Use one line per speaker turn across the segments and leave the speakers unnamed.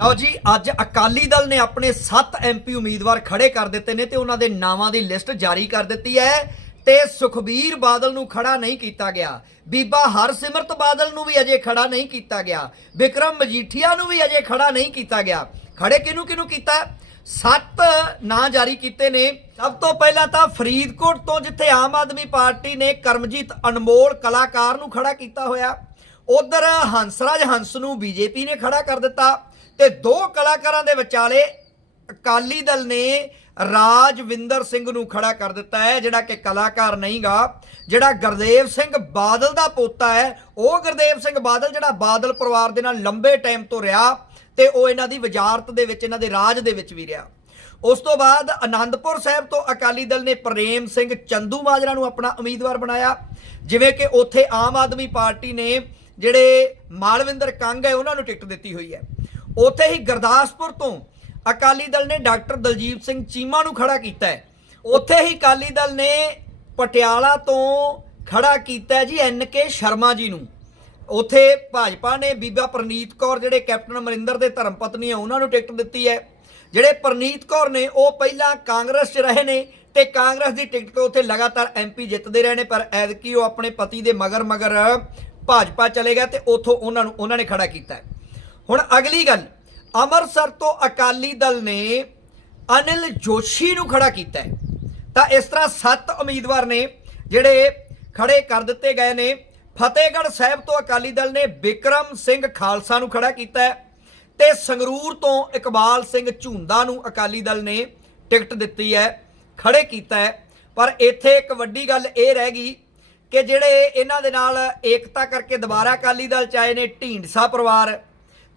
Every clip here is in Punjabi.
ਲਓ ਜੀ, ਅੱਜ ਅਕਾਲੀ ਦਲ ਨੇ ਆਪਣੇ 7 ਐਮਪੀ ਉਮੀਦਵਾਰ ਖੜੇ ਕਰ ਦਿੱਤੇ ਨੇ ਤੇ ਉਹਨਾਂ ਦੇ ਨਾਵਾਂ ਦੀ ਲਿਸਟ ਜਾਰੀ ਕਰ ਦਿੱਤੀ ਹੈ ਤੇ ਸੁਖਬੀਰ ਬਾਦਲ ਨੂੰ ਖੜਾ ਨਹੀਂ ਕੀਤਾ ਗਿਆ। ਬੀਬਾ ਹਰਸਿਮਰਤ ਬਾਦਲ ਨੂੰ ਵੀ ਅਜੇ ਖੜਾ ਨਹੀਂ ਕੀਤਾ ਗਿਆ। ਵਿਕਰਮ ਮਜੀਠੀਆ ਨੂੰ ਵੀ ਅਜੇ ਖੜਾ ਨਹੀਂ ਕੀਤਾ ਗਿਆ। ਖੜੇ ਕਿਹਨੂੰ ਕਿਹਨੂੰ ਕੀਤਾ? ਸੱਤ ਨਾਂ ਜਾਰੀ ਕੀਤੇ ਨੇ। ਸਭ ਤੋਂ ਪਹਿਲਾਂ ਤਾਂ ਫਰੀਦਕੋਟ ਤੋਂ ਜਿੱਥੇ ਆਮ ਆਦਮੀ ਪਾਰਟੀ ਨੇ ਕਰਮਜੀਤ ਅਨਮੋਲ ਕਲਾਕਾਰ ਨੂੰ ਖੜਾ ਕੀਤਾ ਹੋਇਆ। ਉਧਰ ਹੰਸਰਾਜ ਹੰਸ ਨੂੰ ਬੀਜੇਪੀ ਨੇ ਖੜਾ ਕਰ ਦਿੱਤਾ। ਤੇ ਦੋ ਕਲਾਕਾਰਾਂ ਦੇ ਵਿਚਾਲੇ ਅਕਾਲੀ ਦਲ ਨੇ ਰਾਜਵਿੰਦਰ ਸਿੰਘ ਨੂੰ ਖੜਾ ਕਰ ਦਿੱਤਾ ਹੈ, ਜਿਹੜਾ ਕਿ ਕਲਾਕਾਰ ਨਹੀਂਗਾ, ਜਿਹੜਾ ਗੁਰਦੇਵ ਸਿੰਘ ਬਾਦਲ ਦਾ ਪੋਤਾ ਹੈ। ਉਹ ਗੁਰਦੇਵ ਸਿੰਘ ਬਾਦਲ, ਜਿਹੜਾ ਬਾਦਲ ਪਰਿਵਾਰ ਦੇ ਨਾਲ ਲੰਬੇ ਟਾਈਮ ਤੋਂ ਰਿਹਾ ਤੇ ਉਹ ਇਹਨਾਂ ਦੀ ਵਜ਼ਾਰਤ ਦੇ ਵਿੱਚ, ਇਹਨਾਂ ਦੇ ਰਾਜ ਦੇ ਵਿੱਚ ਵੀ ਰਿਹਾ। ਉਸ ਤੋਂ ਬਾਅਦ ਆਨੰਦਪੁਰ ਸਾਹਿਬ ਤੋਂ ਅਕਾਲੀ ਦਲ ਨੇ ਪ੍ਰੇਮ ਸਿੰਘ ਚੰਦੂ ਮਾਜਰਾ ਨੂੰ ਆਪਣਾ ਉਮੀਦਵਾਰ ਬਣਾਇਆ। ਜਿਵੇਂ ਕਿ ਉੱਥੇ ਆਮ ਆਦਮੀ ਪਾਰਟੀ ਨੇ ਜਿਹੜੇ ਮਾਲਵਿੰਦਰ ਕੰਗ ਹੈ, ਉਹਨਾਂ ਨੂੰ ਟਿਕਟ ਦਿੱਤੀ ਹੋਈ ਹੈ। ਉੱਥੇ ਹੀ ਗੁਰਦਾਸਪੁਰ ਤੋਂ ਅਕਾਲੀ ਦਲ ਨੇ ਡਾਕਟਰ ਦਲਜੀਤ ਸਿੰਘ ਚੀਮਾ ਨੂੰ ਖੜਾ ਕੀਤਾ ਹੈ। ਉੱਥੇ ਹੀ ਅਕਾਲੀ ਦਲ ਨੇ ਪਟਿਆਲਾ ਤੋਂ ਖੜਾ ਕੀਤਾ ਜੀ ਐਨ ਕੇ ਸ਼ਰਮਾ ਜੀ ਨੂੰ। ਉੱਥੇ ਭਾਜਪਾ ਨੇ ਬੀਬਾ ਪ੍ਰਨੀਤ ਕੌਰ, ਜਿਹੜੇ ਕੈਪਟਨ ਅਮਰਿੰਦਰ ਦੇ ਧਰਮ ਪਤਨੀ ਆ, ਉਹਨਾਂ ਨੂੰ ਟਿਕਟ ਦਿੱਤੀ ਹੈ। ਜਿਹੜੇ ਪ੍ਰਨੀਤ ਕੌਰ ਨੇ, ਉਹ ਪਹਿਲਾਂ ਕਾਂਗਰਸ 'ਚ ਰਹੇ ਨੇ ਤੇ ਕਾਂਗਰਸ ਦੀ ਟਿਕਟ ਤੋਂ ਉੱਥੇ ਲਗਾਤਾਰ ਐਮਪੀ ਜਿੱਤਦੇ ਰਹੇ ਨੇ, ਪਰ ਐਤਕੀ ਉਹ ਆਪਣੇ ਪਤੀ ਦੇ ਮਗਰ ਮਗਰ ਭਾਜਪਾ ਚਲੇ ਗਿਆ ਤੇ ਉਥੋਂ ਉਹਨਾਂ ਨੂੰ, ਉਹਨਾਂ ਨੇ ਖੜਾ ਕੀਤਾ ਹੈ। ਹੁਣ ਅਗਲੀ ਗੱਲ, ਅੰਮ੍ਰਿਤਸਰ ਤੋਂ ਅਕਾਲੀ ਦਲ ਨੇ ਅਨਿਲ ਜੋਸ਼ੀ ਨੂੰ ਖੜਾ ਕੀਤਾ ਹੈ। ਤਾਂ ਇਸ ਤਰ੍ਹਾਂ ਸੱਤ ਉਮੀਦਵਾਰ ਨੇ ਜਿਹੜੇ ਖੜੇ ਕਰ ਦਿੱਤੇ ਗਏ ਨੇ। ਫਤਿਹਗੜ੍ਹ ਸਾਹਿਬ ਤੋਂ ਅਕਾਲੀ ਦਲ ਨੇ ਵਿਕਰਮ ਸਿੰਘ ਖਾਲਸਾ ਨੂੰ ਖੜਾ ਕੀਤਾ ਹੈ ਤੇ ਸੰਗਰੂਰ ਤੋਂ ਇਕਬਾਲ ਸਿੰਘ ਝੁੰਦਾ ਨੂੰ ਅਕਾਲੀ ਦਲ ਨੇ ਟਿਕਟ ਦਿੱਤੀ ਹੈ, ਖੜੇ ਕੀਤਾ ਹੈ। ਪਰ ਇੱਥੇ ਇੱਕ ਵੱਡੀ ਗੱਲ ਇਹ ਰਹਿ ਗਈ ਕਿ ਜਿਹੜੇ ਇਹਨਾਂ ਦੇ ਨਾਲ ਏਕਤਾ ਕਰਕੇ ਦੁਬਾਰਾ ਅਕਾਲੀ ਦਲ ਚਾਏ ਨੇ, ਢੀਂਡਸਾ ਪਰਿਵਾਰ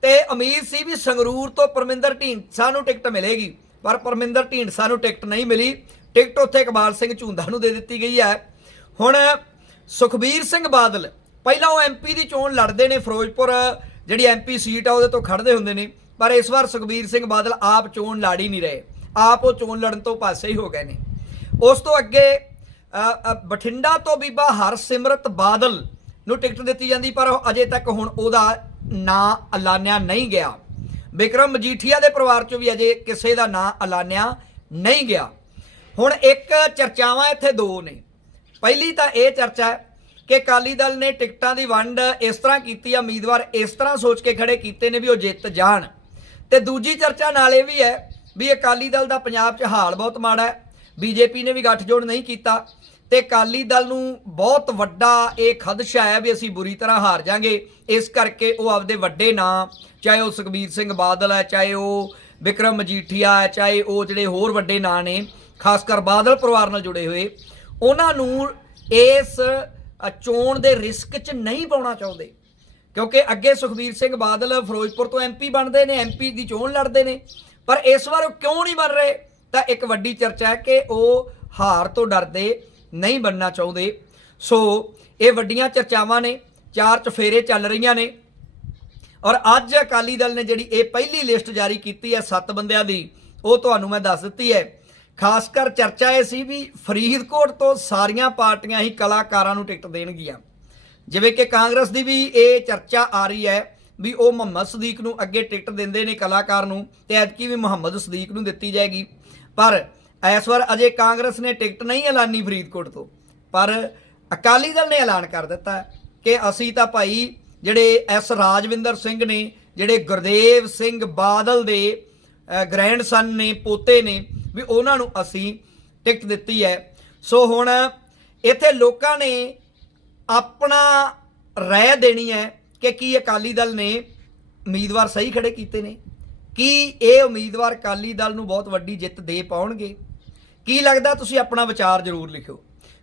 ਤੇ ਉਮੀਦ ਸੀ ਵੀ ਸੰਗਰੂਰ ਤੋਂ ਪਰਮਿੰਦਰ ਢੀਂਡਸਾ ਨੂੰ ਟਿਕਟ ਮਿਲੇਗੀ, ਪਰ ਪਰਮਿੰਦਰ ਢੀਂਡਸਾ ਨੂੰ ਟਿਕਟ ਨਹੀਂ ਮਿਲੀ। ਟਿਕਟ ਉੱਥੇ ਇਕਬਾਲ ਸਿੰਘ ਝੁੰਦਾ ਨੂੰ ਦੇ ਦਿੱਤੀ ਗਈ ਹੈ। ਹੁਣ ਸੁਖਬੀਰ ਸਿੰਘ ਬਾਦਲ, ਪਹਿਲਾਂ ਉਹ ਐਮਪੀ ਦੀ ਚੋਣ ਲੜਦੇ ਨੇ ਫਿਰੋਜ਼ਪੁਰ, ਜਿਹੜੀ ਐਮਪੀ ਸੀਟ ਆ ਉਹਦੇ ਤੋਂ ਖੜਦੇ ਹੁੰਦੇ ਨੇ, ਪਰ ਇਸ ਵਾਰ ਸੁਖਬੀਰ ਸਿੰਘ ਬਾਦਲ ਆਪ ਚੋਣ ਲੜ ਹੀ ਨਹੀਂ ਰਹੇ। ਆਪ ਉਹ ਚੋਣ ਲੜਨ ਤੋਂ ਪਾਸੇ ਹੀ ਹੋ ਗਏ ਨੇ। ਉਸ ਤੋਂ ਅੱਗੇ ਬਠਿੰਡਾ ਤੋਂ ਬੀਬਾ ਹਰਸਿਮਰਤ ਬਾਦਲ ਨੂੰ ਟਿਕਟ ਦਿੱਤੀ ਜਾਂਦੀ, ਪਰ ਅਜੇ ਤੱਕ ਹੁਣ ਉਹਦਾ ਨਾਂ ਐਲਾਨਿਆ ਨਹੀਂ ਗਿਆ। ਵਿਕਰਮ ਮਜੀਠੀਆ ਦੇ ਪਰਿਵਾਰ ਚੋਂ ਵੀ ਅਜੇ ਕਿਸੇ ਦਾ ਨਾਂ ਐਲਾਨਿਆ ਨਹੀਂ ਗਿਆ। ਹੁਣ ਇੱਕ ਚਰਚਾਵਾਂ ਇੱਥੇ ਦੋ ਨੇ। ਪਹਿਲੀ ਤਾਂ ਇਹ ਚਰਚਾ ਹੈ ਕਿ ਅਕਾਲੀ ਦਲ ਨੇ ਟਿਕਟਾਂ ਦੀ ਵੰਡ ਇਸ ਤਰ੍ਹਾਂ ਕੀਤੀ ਆ ਉਮੀਦਵਾਰ ਇਸ ਤਰ੍ਹਾਂ ਸੋਚ ਕੇ ਖੜੇ ਕੀਤੇ ਨੇ ਵੀ ਉਹ ਜਿੱਤ ਜਾਣ। ਤੇ ਦੂਜੀ ਚਰਚਾ ਨਾਲ ਇਹ ਵੀ ਹੈ ਵੀ ਅਕਾਲੀ ਦਲ ਦਾ ਪੰਜਾਬ 'ਚ ਹਾਲ ਬਹੁਤ ਮਾੜਾ ਹੈ। ਬੀਜੇਪੀ ਨੇ ਵੀ ਗੱਠਜੋੜ ਨਹੀਂ ਕੀਤਾ। ਤੇ ਅਕਾਲੀ ਦਲ ਨੂੰ ਬਹੁਤ ਵੱਡਾ ਇਹ ਖਦਸ਼ਾ ਹੈ ਵੀ ਅਸੀਂ ਬੁਰੀ ਤਰ੍ਹਾਂ ਹਾਰ ਜਾਾਂਗੇ। ਇਸ ਕਰਕੇ ਉਹ ਆਪਦੇ ਵੱਡੇ ਨਾਂ, ਚਾਹੇ ਉਹ ਸੁਖਬੀਰ ਸਿੰਘ ਬਾਦਲ ਹੈ, ਚਾਹੇ ਉਹ ਵਿਕਰਮ ਮਜੀਠੀਆ ਹੈ, ਚਾਹੇ ਉਹ ਜਿਹੜੇ ਹੋਰ ਵੱਡੇ ਨਾਂ ਨੇ ਖਾਸ ਕਰ ਬਾਦਲ ਪਰਿਵਾਰ ਨਾਲ ਜੁੜੇ ਹੋਏ, ਉਹਨਾਂ ਨੂੰ ਇਸ ਚੋਣ ਦੇ ਰਿਸਕ 'ਚ ਨਹੀਂ ਪਾਉਣਾ ਚਾਹੁੰਦੇ। ਕਿਉਂਕਿ ਅੱਗੇ ਸੁਖਬੀਰ ਸਿੰਘ ਬਾਦਲ ਫਿਰੋਜ਼ਪੁਰ ਤੋਂ ਐਮਪੀ ਬਣਦੇ ਨੇ ਐਮਪੀ ਦੀ ਚੋਣ ਲੜਦੇ ਨੇ। ਪਰ ਇਸ ਵਾਰ ਉਹ ਕਿਉਂ ਨਹੀਂ ਬਣ ਰਹੇ? ਤਾਂ ਇੱਕ ਵੱਡੀ ਚਰਚਾ ਹੈ ਕਿ ਉਹ ਹਾਰ ਤੋਂ ਡਰਦੇ ਨਹੀਂ ਬਣਨਾ ਚਾਹੁੰਦੇ। ਸੋ ਇਹ ਵੱਡੀਆਂ ਚਰਚਾਵਾਂ ਨੇ, ਚਾਰ ਚਫੇਰੇ ਚੱਲ ਰਹੀਆਂ ਨੇ। ਔਰ ਅੱਜ ਅਕਾਲੀ ਦਲ ਨੇ ਜਿਹੜੀ ਇਹ ਪਹਿਲੀ ਲਿਸਟ ਜਾਰੀ ਕੀਤੀ ਹੈ ਸੱਤ ਬੰਦਿਆਂ ਦੀ, ਉਹ ਤੁਹਾਨੂੰ ਮੈਂ ਦੱਸ ਦਿੱਤੀ ਹੈ। ਖਾਸ ਕਰ ਚਰਚਾ ਇਹ ਸੀ ਵੀ ਫਰੀਦਕੋਟ ਤੋਂ ਸਾਰੀਆਂ ਪਾਰਟੀਆਂ ਹੀ ਕਲਾਕਾਰਾਂ ਨੂੰ ਟਿਕਟ ਦੇਣਗੀਆਂ। ਜਿਵੇਂ ਕਿ ਕਾਂਗਰਸ ਦੀ ਵੀ ਇਹ ਚਰਚਾ ਆ ਰਹੀ ਹੈ ਵੀ ਉਹ ਮੁਹੰਮਦ ਸਦੀਕ ਨੂੰ ਅੱਗੇ ਟਿਕਟ ਦਿੰਦੇ ਨੇ ਕਲਾਕਾਰ ਨੂੰ ਤੇ ਐਤਕੀ ਵੀ ਮੁਹੰਮਦ ਸਦੀਕ ਨੂੰ ਦਿੱਤੀ ਜਾਏਗੀ। ਪਰ ਇਸ ਵਾਰ ਅਜੇ ਕਾਂਗਰਸ ਨੇ ਟਿਕਟ ਨਹੀਂ ਐਲਾਨੀ ਫਰੀਦਕੋਟ ਤੋਂ, ਪਰ ਅਕਾਲੀ ਦਲ ਨੇ ਐਲਾਨ ਕਰ ਦਿੱਤਾ ਕਿ ਅਸੀਂ ਤਾਂ ਭਾਈ ਜਿਹੜੇ ਐਸ ਰਾਜਵਿੰਦਰ ਸਿੰਘ ਨੇ, ਜਿਹੜੇ ਗੁਰਦੇਵ ਸਿੰਘ ਬਾਦਲ ਦੇ ਗ੍ਰੈਂਡਸਨ ਨੇ, ਪੋਤੇ ਨੇ, ਵੀ ਉਹਨਾਂ ਨੂੰ ਅਸੀਂ ਟਿਕਟ ਦਿੱਤੀ ਹੈ। ਸੋ ਹੁਣ ਇੱਥੇ ਲੋਕਾਂ ਨੇ ਆਪਣਾ ਰਾਏ ਦੇਣੀ ਹੈ ਕਿ ਕੀ ਅਕਾਲੀ ਦਲ ਨੇ ਉਮੀਦਵਾਰ ਸਹੀ ਖੜੇ ਕੀਤੇ ਨੇ, ਕੀ ਇਹ ਉਮੀਦਵਾਰ ਅਕਾਲੀ ਦਲ ਨੂੰ ਬਹੁਤ ਵੱਡੀ ਜਿੱਤ ਦੇ ਪਾਉਣਗੇ। ਕੀ ਲੱਗਦਾ ਤੁਸੀਂ ਆਪਣਾ ਵਿਚਾਰ ਜ਼ਰੂਰ ਲਿਖਿਓ।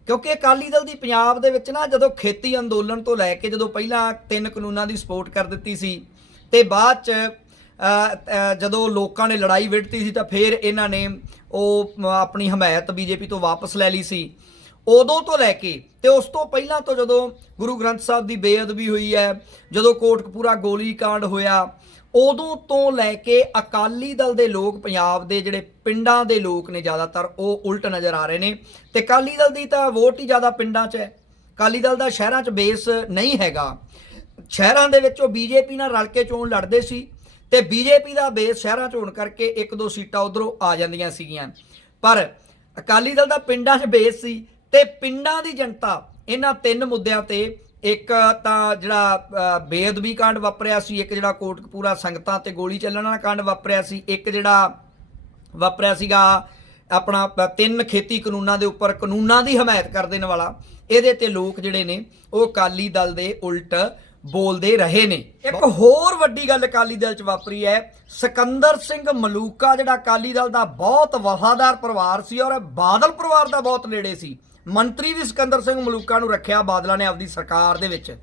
ਕਿਉਂਕਿ ਅਕਾਲੀ ਦਲ ਦੀ ਪੰਜਾਬ ਦੇ ਵਿੱਚ ਨਾ ਜਦੋਂ ਖੇਤੀ ਅੰਦੋਲਨ ਤੋਂ ਲੈ ਕੇ ਜਦੋਂ ਪਹਿਲਾਂ ਤਿੰਨ ਕਾਨੂੰਨਾਂ ਦੀ ਸਪੋਰਟ ਕਰ ਦਿੱਤੀ ਸੀ ਤੇ ਬਾਅਦ ਚ ਜਦੋਂ ਲੋਕਾਂ ਨੇ ਲੜਾਈ ਵਿੱਢਤੀ ਸੀ ਤਾਂ ਫਿਰ ਇਹਨਾਂ ਨੇ ਉਹ ਆਪਣੀ ਹਮਾਇਤ ਬੀਜੇਪੀ ਤੋਂ ਵਾਪਸ ਲੈ ਲਈ ਸੀ। ਉਦੋਂ ਤੋਂ ਲੈ ਕੇ ਤੇ ਉਸ ਤੋਂ ਪਹਿਲਾਂ ਤੋਂ ਜਦੋਂ ਗੁਰੂ ਗ੍ਰੰਥ ਸਾਹਿਬ ਦੀ ਬੇਅਦਬੀ ਹੋਈ ਹੈ, ਜਦੋਂ ਕੋਟਕਪੂਰਾ ਗੋਲੀ ਕਾਂਡ ਹੋਇਆ ਉਦੋਂ ਤੋਂ ਲੈ ਕੇ ਅਕਾਲੀ ਦਲ ਦੇ ਲੋਕ, ਪੰਜਾਬ ਦੇ ਜਿਹੜੇ ਪਿੰਡਾਂ ਦੇ ਲੋਕ ਨੇ ਜ਼ਿਆਦਾਤਰ, ਉਹ ਉਲਟ ਨਜ਼ਰ ਆ ਰਹੇ ਨੇ। ਤੇ ਅਕਾਲੀ ਦਲ ਦੀ ਤਾਂ ਵੋਟ ਹੀ ਜ਼ਿਆਦਾ ਪਿੰਡਾਂ 'ਚ ਹੈ। ਅਕਾਲੀ ਦਲ ਦਾ ਸ਼ਹਿਰਾਂ 'ਚ ਬੇਸ ਨਹੀਂ ਹੈਗਾ। ਸ਼ਹਿਰਾਂ ਦੇ ਵਿੱਚ ਉਹ ਬੀਜੇਪੀ ਨਾਲ ਰਲ ਕੇ ਚੋਣ ਲੜਦੇ ਸੀ ਤੇ ਬੀਜੇਪੀ ਦਾ ਬੇਸ ਸ਼ਹਿਰਾਂ 'ਚ ਹੋਣ ਕਰਕੇ ਇੱਕ ਦੋ ਸੀਟਾਂ ਉਧਰੋਂ ਆ ਜਾਂਦੀਆਂ ਸੀਗੀਆਂ। ਪਰ ਅਕਾਲੀ ਦਲ ਦਾ ਪਿੰਡਾਂ 'ਚ ਬੇਸ ਸੀ ਤੇ ਪਿੰਡਾਂ ਦੀ ਜਨਤਾ ਇਹਨਾਂ ਤਿੰਨ ਮੁੱਦਿਆਂ ਤੇ ਇੱਕ ਤਾਂ ਜਿਹੜਾ ਬੇਅਦਬੀ ਕਾਂਡ ਵਾਪਰਿਆ ਸੀ, ਇੱਕ ਜਿਹੜਾ ਕੋਟਕਪੂਰਾ ਸੰਗਤਾਂ ਤੇ ਗੋਲੀ ਚੱਲਣ ਵਾਲਾ ਕਾਂਡ ਵਾਪਰਿਆ ਸੀ, ਇੱਕ ਜਿਹੜਾ ਵਾਪਰਿਆ ਸੀਗਾ ਆਪਣਾ ਤਿੰਨ ਖੇਤੀ ਕਾਨੂੰਨਾਂ ਦੇ ਉੱਪਰ ਕਾਨੂੰਨਾਂ ਦੀ ਹਮਾਇਤ ਕਰ ਦੇਣ ਵਾਲਾ। ਇਹਦੇ ਤੇ ਲੋਕ ਜਿਹੜੇ ਨੇ, ਉਹ ਅਕਾਲੀ ਦਲ ਦੇ ਉਲਟ ਬੋਲਦੇ ਰਹੇ ਨੇ। ਇੱਕ ਹੋਰ ਵੱਡੀ ਗੱਲ ਅਕਾਲੀ ਦਲ ਚ ਵਾਪਰੀ ਹੈ। ਸਿਕੰਦਰ ਸਿੰਘ ਮਲੂਕਾ ਜਿਹੜਾ ਅਕਾਲੀ ਦਲ ਦਾ ਬਹੁਤ ਵਫਾਦਾਰ ਪਰਿਵਾਰ ਸੀ ਔਰ ਬਾਦਲ ਪਰਿਵਾਰ ਦਾ ਬਹੁਤ ਨੇੜੇ ਸੀ ਮੰਤਰੀ ਵੀ ਸਿਕੰਦਰ ਸਿੰਘ ਮਲੂਕਾ ਨੂੰ ਰੱਖਿਆ ਬਾਦਲਾਂ ਨੇ ਆਪਦੀ ਸਰਕਾਰ ਦੇ ਵਿੱਚ।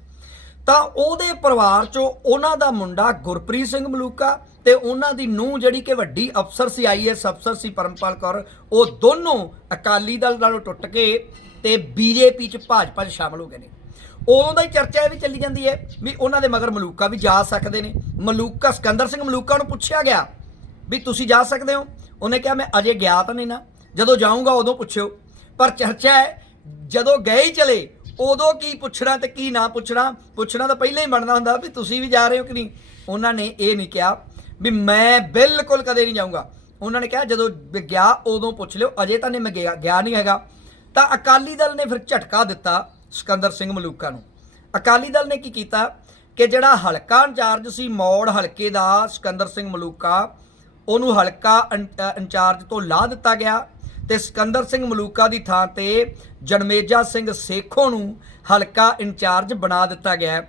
ਤਾਂ ਉਹਦੇ ਪਰਿਵਾਰ ਚੋਂ ਉਹਨਾਂ ਦਾ ਮੁੰਡਾ ਗੁਰਪ੍ਰੀਤ ਸਿੰਘ ਮਲੂਕਾ ਤੇ ਉਹਨਾਂ ਦੀ ਨੂੰਹ ਜਿਹੜੀ ਕਿ ਵੱਡੀ ਅਫਸਰ ਸੀ ਆਈਐਸ ਅਫਸਰ ਸੀ ਪਰਮਪਾਲ ਕੌਰ ਉਹ ਦੋਨੋਂ ਅਕਾਲੀ ਦਲ ਨਾਲੋਂ ਟੁੱਟ ਕੇ ਤੇ ਬੀਜੇਪੀ ਚ ਭਾਜਪਾ ਚ ਸ਼ਾਮਲ ਹੋ ਗਏ ਨੇ। ਉਦੋਂ ਦਾ ਹੀ ਚਰਚਾ ਇਹ ਵੀ ਚੱਲੀ ਜਾਂਦੀ ਹੈ ਵੀ ਉਹਨਾਂ ਦੇ ਮਗਰ ਮਲੂਕਾ ਵੀ ਜਾ ਸਕਦੇ ਨੇ। ਮਲੂਕਾ ਸਿਕੰਦਰ ਸਿੰਘ ਮਲੂਕਾ ਨੂੰ ਪੁੱਛਿਆ ਗਿਆ ਵੀ ਤੁਸੀਂ ਜਾ ਸਕਦੇ ਹੋ? ਉਹਨੇ ਕਿਹਾ, ਮੈਂ ਅਜੇ ਗਿਆ ਤਾਂ ਨਹੀਂ ਨਾ। ਜਦੋਂ ਜਾਊਂਗਾ ਉਦੋਂ ਪੁੱਛਿਓ। ਪਰ ਚਰਚਾ ਹੈ, ਜਦੋਂ ਗਏ ਹੀ ਚਲੇ, ਉਦੋਂ ਕੀ ਪੁੱਛਣਾ ਤੇ ਕੀ ਨਾ ਪੁੱਛਣਾ? ਪੁੱਛਣਾ ਤਾਂ ਪਹਿਲਾਂ ਹੀ ਬਣਦਾ ਹੁੰਦਾ ਵੀ ਤੁਸੀਂ ਵੀ ਜਾ ਰਹੇ ਹੋ ਕਿ ਨਹੀਂ। ਉਹਨਾਂ ਨੇ ਇਹ ਨਹੀਂ ਕਿਹਾ ਵੀ ਮੈਂ ਬਿਲਕੁਲ ਕਦੇ ਨਹੀਂ ਜਾਊਂਗਾ। ਉਹਨਾਂ ਨੇ ਕਿਹਾ, ਜਦੋਂ ਵੀ ਗਿਆ ਉਦੋਂ ਪੁੱਛ ਲਿਓ। ਅਜੇ ਤਾਂ ਨਹੀਂ ਮੈਂ ਗਿਆ ਗਿਆ ਨਹੀਂ ਹੈਗਾ। ਤਾਂ ਅਕਾਲੀ ਦਲ ਨੇ ਫਿਰ ਝਟਕਾ ਦਿੱਤਾ ਸਿਕੰਦਰ ਸਿੰਘ ਮਲੂਕਾ ਨੂੰ। ਅਕਾਲੀ ਦਲ ਨੇ ਕੀ ਕੀਤਾ ਕਿ ਜਿਹੜਾ ਹਲਕਾ ਇੰਚਾਰਜ ਸੀ ਮੌੜ ਹਲਕੇ ਦਾ, ਸਿਕੰਦਰ ਸਿੰਘ ਮਲੂਕਾ, ਉਹਨੂੰ ਹਲਕਾ ਇੰ- ਇੰਚਾਰਜ ਤੋਂ ਲਾ ਦਿੱਤਾ ਗਿਆ ਤੇ ਸਿਕੰਦਰ ਸਿੰਘ ਮਲੂਕਾ ਦੀ ਥਾਂ ਤੇ ਜਨਮੇਜਾ ਸਿੰਘ ਸੇਖੋਂ ਨੂੰ ਹਲਕਾ ਇੰਚਾਰਜ ਬਣਾ ਦਿੱਤਾ ਗਿਆ।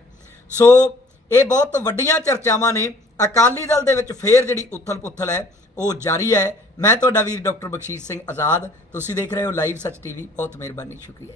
ਸੋ ਇਹ ਬਹੁਤ ਵੱਡੀਆਂ ਚਰਚਾਵਾਂ ਨੇ। ਅਕਾਲੀ ਦਲ ਦੇ ਵਿੱਚ ਫੇਰ ਜਿਹੜੀ ਉਥਲ-ਪੁਥਲ ਹੈ, ਉਹ ਜਾਰੀ ਹੈ। ਮੈਂ ਤੁਹਾਡਾ ਵੀਰ ਡਾਕਟਰ ਬਖਸ਼ੀਸ਼ ਸਿੰਘ ਆਜ਼ਾਦ। ਤੁਸੀਂ ਦੇਖ ਰਹੇ ਹੋ ਲਾਈਵ ਸੱਚ ਟੀਵੀ। ਬਹੁਤ ਮਿਹਰਬਾਨੀ, ਸ਼ੁਕਰੀਆ